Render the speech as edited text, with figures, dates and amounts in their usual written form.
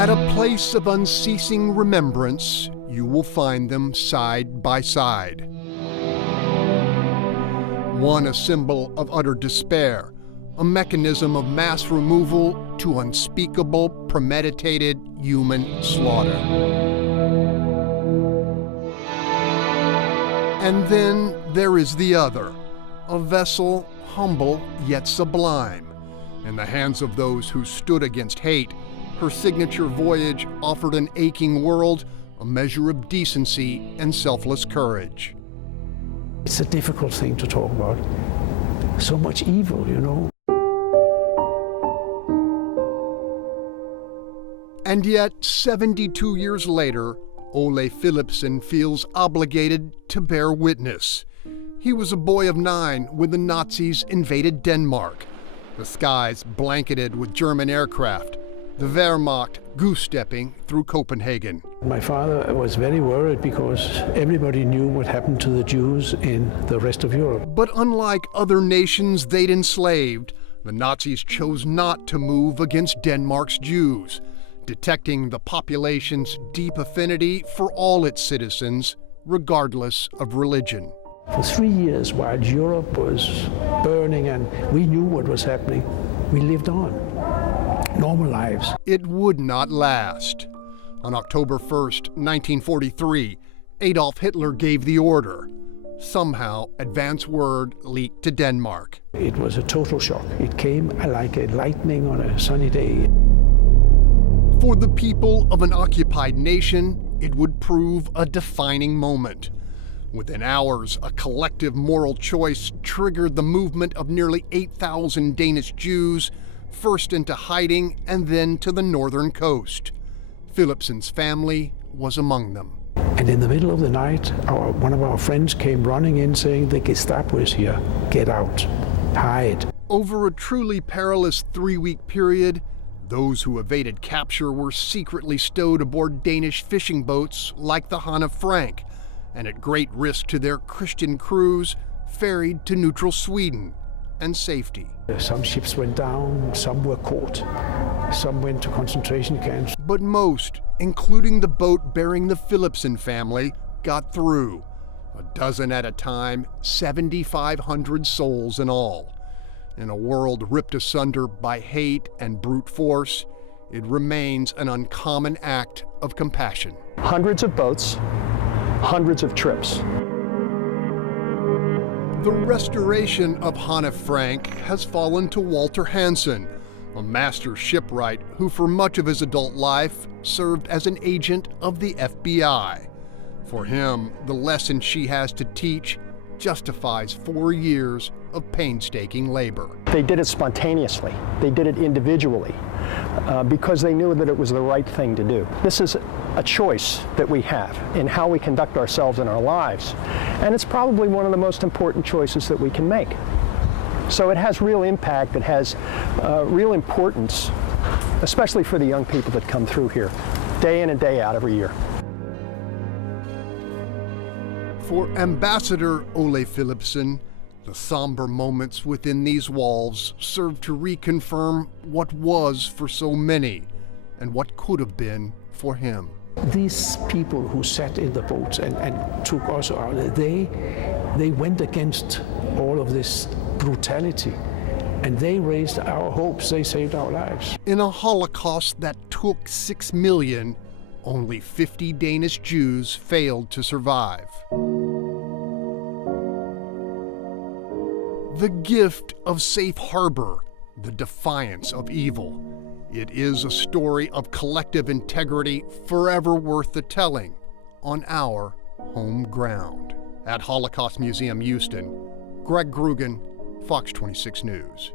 At a place of unceasing remembrance, you will find them side by side. One a symbol of utter despair, a mechanism of mass removal to unspeakable, premeditated human slaughter. And then there is the other, a vessel humble yet sublime. In the hands of those who stood against hate, her signature voyage offered an aching world a measure of decency and selfless courage. It's a difficult thing to talk about. So much evil, you know. And yet, 72 years later, Ole Philipsen feels obligated to bear witness. He was a boy of 9 when the Nazis invaded Denmark. The skies blanketed with German aircraft, the Wehrmacht goose-stepping through Copenhagen. My father was very worried because everybody knew what happened to the Jews in the rest of Europe. But unlike other nations they'd enslaved, the Nazis chose not to move against Denmark's Jews, detecting the population's deep affinity for all its citizens, regardless of religion. For 3 years, while Europe was burning and we knew what was happening, we lived on. Normal lives. It would not last. On October 1st, 1943, Adolf Hitler gave the order. Somehow, advance word leaked to Denmark. It was a total shock. It came like a lightning on a sunny day. For the people of an occupied nation, it would prove a defining moment. Within hours, a collective moral choice triggered the movement of nearly 8,000 Danish Jews, first into hiding and then to the northern coast. Philipsen's family was among them. And in the middle of the night, one of our friends came running in saying, "The Gestapo is here. Get out. Hide." Over a truly perilous 3-week period, those who evaded capture were secretly stowed aboard Danish fishing boats like the Hanne Frank, and at great risk to their Christian crews, ferried to neutral Sweden and safety. Some ships went down, some were caught, some went to concentration camps. But most, including the boat bearing the Philipsen family, got through. A dozen at a time, 7,500 souls in all. In a world ripped asunder by hate and brute force, it remains an uncommon act of compassion. Hundreds of boats, hundreds of trips. The restoration of Hanne Frank has fallen to Walter Hansen, a master shipwright who for much of his adult life served as an agent of the FBI. For him, the lesson she has to teach justifies 4 years of painstaking labor. They did it spontaneously. They did it individually because they knew that it was the right thing to do. This is a choice that we have in how we conduct ourselves in our lives, and it's probably one of the most important choices that we can make. So it has real impact, it has real importance, especially for the young people that come through here, day in and day out every year. For Ambassador Ole Philipsen, the somber moments within these walls serve to reconfirm what was for so many and what could have been for him. These people who sat in the boats and took us out, they went against all of this brutality, and they raised our hopes, they saved our lives. In a Holocaust that took 6 million, only 50 Danish Jews failed to survive. The gift of safe harbor, the defiance of evil. It is a story of collective integrity forever worth the telling on our home ground. At Holocaust Museum Houston, Greg Groogan, Fox 26 News.